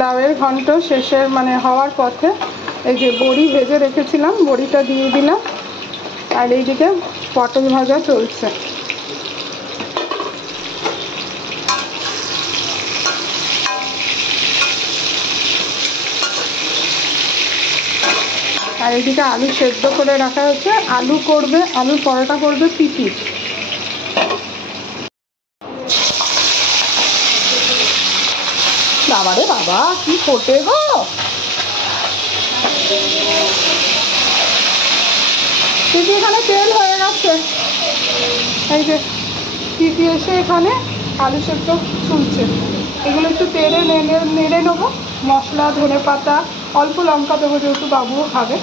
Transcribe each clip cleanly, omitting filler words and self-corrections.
লাউয়ের ঘন্ট শেষের মানে হওয়ার পথে এই যে বড়ি ভেজে রেখেছিলাম, বড়িটা দিয়ে দিলাম। আর এইদিকে পটল ভাজা চলছে। আর এইদিকে আলু সেদ্ধ করে রাখা হচ্ছে। আলু করবে, আলুর পরোটা করবে পিপি। বাবারে বাবা, কি ফোটে গো! পিপি এখানে তেল হয়ে গেছে। এই যে পিপি এসে এখানে আলু সেদ্ধ চুলছে। এগুলো একটু তেলে নেড়ে নেবো। মশলা, ধনে পাতা, অল্প লঙ্কা দেবো যেহেতু বাবুও খাবে।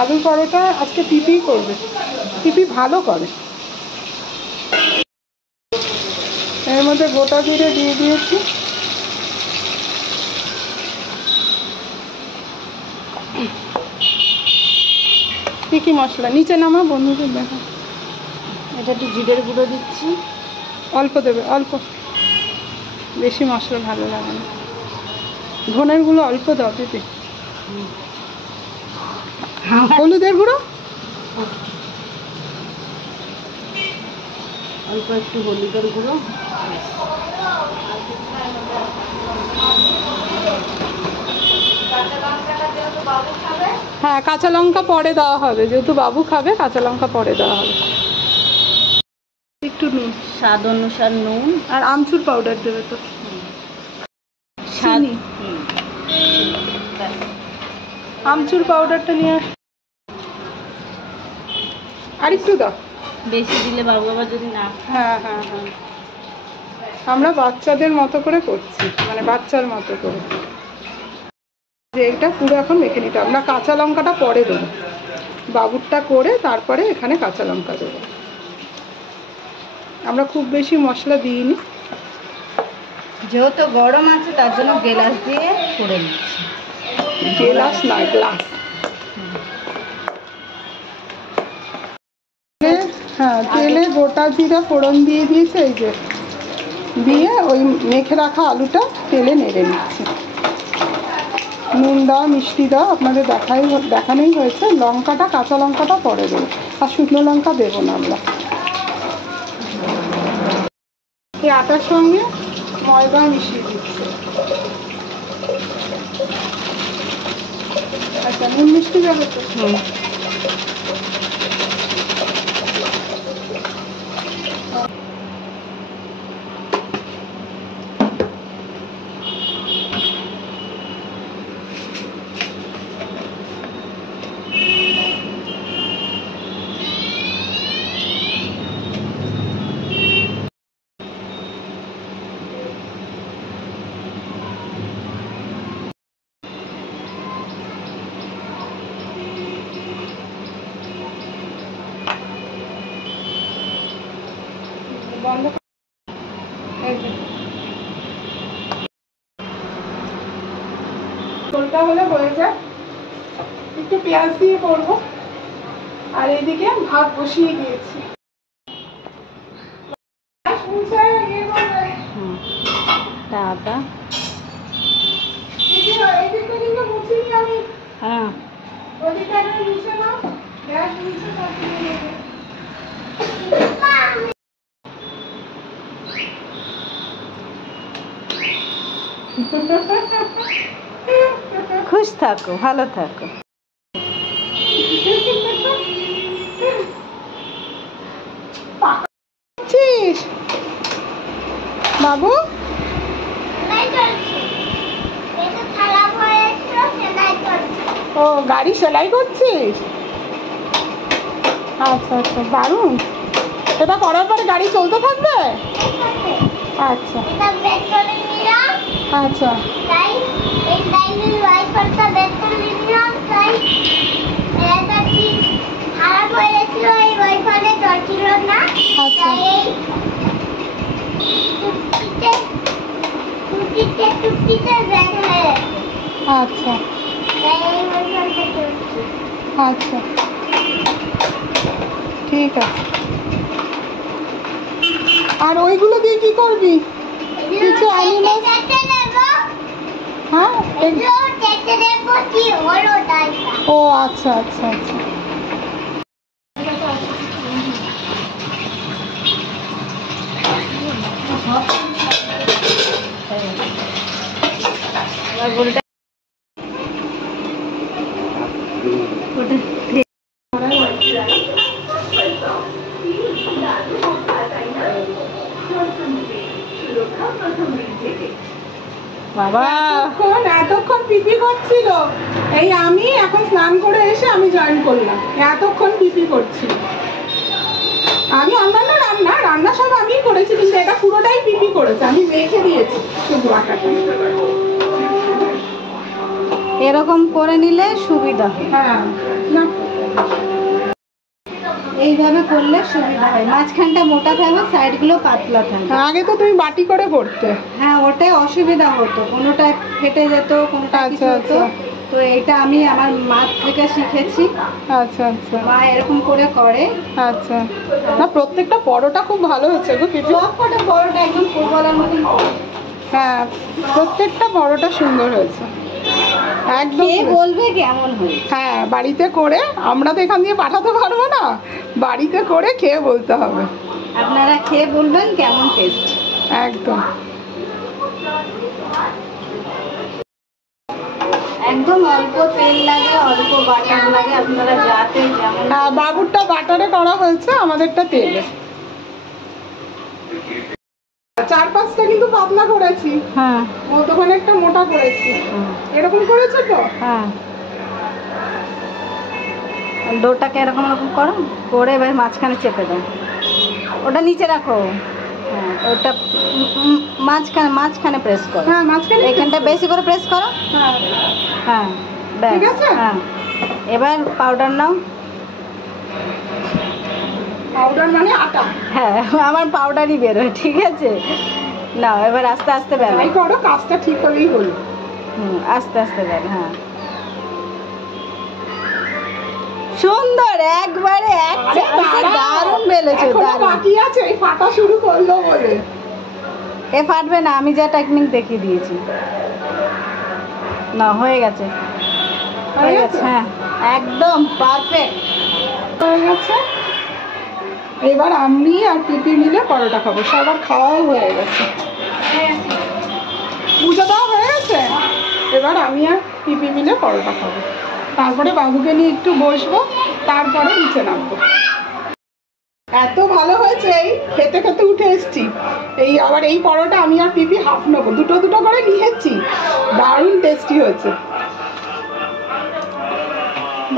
আলুর পরোটা আজকে পিপি করবে, পিপি ভালো করে। এর মধ্যে গোটা জিরে দিয়ে দিয়েছি। কী কী মশলা নিচে নামা বন্ধুদের দেখা। এটা একটু জিরের গুঁড়ো দিচ্ছি, অল্প দেবে, অল্প, বেশি মশলা ভালো লাগে না। ধনের গুঁড়ো অল্প দাও দিদি। হলুদের গুঁড়ো অল্প একটু হলুদের গুঁড়ো। হ্যাঁ, কাঁচা লঙ্কা পরে দেওয়া হবে, যেহেতু বাবু খাবে কাঁচা লঙ্কা পরে দেওয়া হবে। একটু নুন, স্বাদ অনুসার নুন। আর আমচুর পাউডার দেবে তো। চিনি, আমচুর পাউডারটা নিয়ে আস। আর একটু দাও, বেশি দিলে বাবু আবার যদি না। হ্যাঁ হ্যাঁ হ্যাঁ, আমরা বাচ্চাদের মতো করে করছি, মানে বাচ্চার মতো করে। যে এটা পুরো এখন মেখে নিতে, আমরা কাঁচা লঙ্কাটা পরে দেবো, বাবুরটা করে তারপরে এখানে কাঁচা লঙ্কা দেবো। আমরা খুব বেশি মশলা দিইনি, যেহেতু গরম আছে তার জন্য গ্লাস দিয়ে করে নিচ্ছি। গ্লাস না, গ্লাস। হ্যাঁ, তেলে গোটা জিরা ফোড়ন দিয়ে দিয়েছে। এই যে দিয়ে ওই মেখে রাখা আলুটা তেলে নেড়ে নিচ্ছে। নুন দাও, মিষ্টি দাও, আপনাদের দেখানোই হয়েছে। লঙ্কাটা, কাঁচা লঙ্কাটা পরে দেবো, আর শুকনো লঙ্কা দেবো না আমরা। এই আটার সঙ্গে ময়দা মিশিয়ে দিচ্ছে। আচ্ছা, নুন মিষ্টি যাবে তো? বন্ধ। ঝোলটা হলে হয়ে যায়, একটু পেঁয়াজ দিয়ে করবো। আর এইদিকে ভাত বসিয়ে দিয়েছি। আদা, হ্যাঁ, খুশ থাকো, ভালো থাকো। বাবু ও গাড়ি সেলাই করছিস? আচ্ছা আচ্ছা, দারুণ। এটা করার পরে গাড়ি চলতে থাকবে? আচ্ছা আচ্ছা, আচ্ছা আচ্ছা, ঠিক আছে। আর ওইগুলো দিয়ে কি করবি? কিছু অ্যানিমেল, হ্যাঁ ও আচ্ছা আচ্ছা আচ্ছা। বাবা এতক্ষণ পিপি করছিল, এই আমি এখন স্নান করে এসে আমি জয়েন করলাম, এতক্ষণ পিপি করছি। আমি অন্যান্য রান্না সব আমিই করেছি, কিন্তু এটা পুরোটাই পিপি করেছে, আমি মেখে দিয়েছি শুধু আটাটা। এরকম করে নিলে সুবিধা হয়। হ্যাঁ না এইভাবে করলে সুবিধা হয়, মাঝখানটা মোটা থাকবে, সাইডগুলো পাতলা থাকবে। আগে তো তুমি বাটি করে করতে। হ্যাঁ ওটাই অসুবিধা হতো, কোনোটা ফেটে যেত, কোনোটা কিছু হতো। তো এটা আমি আমার মা থেকে শিখেছি। আচ্ছা আচ্ছা, মা এরকম করে করে। আচ্ছা না প্রত্যেকটা পরোটা খুব ভালো হচ্ছে গো পিপি। সবকটা পরোটা একদম ফুটবলের মতন। হ্যাঁ প্রত্যেকটা পরোটা সুন্দর হয়েছে একদম। কে বলবে কেমন হয়েছে? হ্যাঁ বাড়িতে করে, আমরা তো এখান দিয়ে পাঠাতে পারবো না, বাড়িতে করে খেয়ে বলতে হবে। আপনারা খেয়ে বলবেন কেমন টেস্ট। একদম একদম অল্প তেল লাগে, অল্প বাটার লাগে, আপনারা যাতে যেমন। হ্যাঁ বাবুরটা বাটারে করা হয়েছে, আমাদেরটা তেলে। 4-5টা কিন্তু পাতলা করেছি, হ্যাঁ ওখানে একটা মোটা করেছি, এরকম করেছো তো? হ্যাঁ ডোটাকে এরকম এরকম করো, করে এবার মাঝখানে চেপে দাও, ওটা নিচে রাখো। হ্যাঁ ওটা মাঝখানে মাঝখানে প্রেস করো। হ্যাঁ মাঝখানে এখানটা বেশি করে প্রেস করো। হ্যাঁ হ্যাঁ ঠিক আছে। হ্যাঁ এবার পাউডার নাও। পাউডার মানে আটা? হ্যাঁ আমার পাউডারই বেরোয়, ঠিক আছে নাও এবার আস্তে আস্তে বেরো। তাই করো, কাজটা ঠিক হলেই হলো। আস্তে আস্তে বেরো। হ্যাঁ সুন্দর একবারে দারুণ বেলেছো, দারুণ। বাকি আছে, এই ফাটা শুরু করলো বলে। এ ফাটবে না, আমি যা টেকনিক দেখিয়ে দিয়েছি। না হয়ে গেছে, হয়ে গেছে। হ্যাঁ একদম পারফেক্ট হয়ে গেছে। এবার আমি আর পিপি মিলে পরোটা খাবো, সবার খাওয়াও হয়ে গেছে, পুজো দেওয়া হয়ে গেছে। এবার আমি আর পিপি মিলে পরোটা খাবো, তারপরে বাবুকে নিয়ে একটু বসবো, তারপরে নিচে নামবো। এত ভালো হয়েছে, এই খেতে খেতে উঠে এসছি। এই আবার এই পরোটা আমি আর পিপি হাফ নেবো, দুটো দুটো করে নিয়েছি। দারুণ টেস্টি হয়েছে,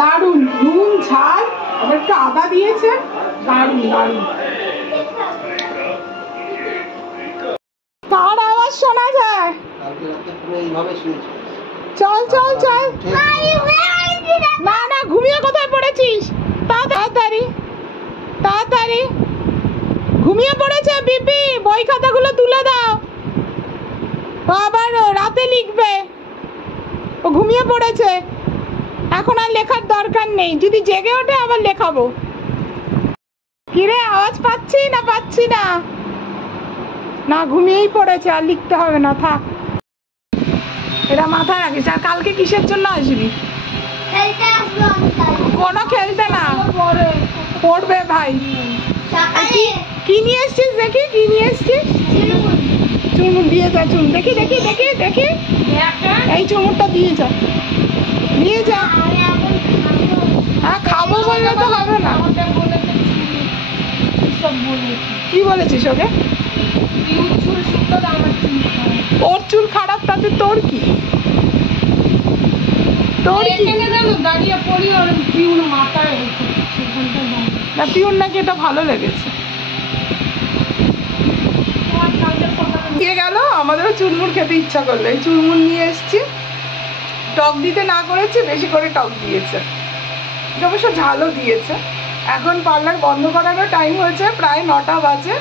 দারুণ নুন ঝাল, আবার একটু আদা দিয়েছে, দারুণ দারুণ। কার আওয়াজ শোনা যায়? চল চল চল। না না ঘুমিয়ে কোথায় পড়েছিস? তাড়াতাড়ি তাড়াতাড়ি, ঘুমিয়ে পড়েছে পিপি, বই খাতাগুলো তুলে দাও, আবার রাতে লিখবে। ও ঘুমিয়ে পড়েছে, এখন আর লেখার দরকার নেই, যদি জেগে ওঠে আবার লেখাবো। কিরে আওয়াজ পাচ্ছি না? পাচ্ছি না, না ঘুমিয়েই পড়েছে, আর লিখতে হবে না, থাক। এটা মাথায় রাখিস। আর কালকে কিসের জন্য আসবি? কোনো খেলতে না, পড়বে ভাই। কি নিয়ে এসছিস দেখি, কি নিয়ে এসছিস? চুমুর দিয়ে যা, চুম দেখি দেখি দেখি দেখি, এই চুমুরটা দিয়ে যা, নিয়ে যা। হ্যাঁ খাবো বললে তো হবে না। কি বলেছিস ওকে? ওর চুল খারাপ, তাতে তোর কি? তোর কি? না পিউন নাকি এটা ভালো লেগেছে। দিয়ে গেল, আমাদেরও চুরমুর খেতে ইচ্ছা করলো, এই চুরমুর নিয়ে এসছি। টক দিতে না করেছি, বেশি করে টক দিয়েছে, অবশ্য ঝালও দিয়েছে। এখন পার্লার বন্ধ করারও টাইম হয়েছে, প্রায় 9টা বাজে।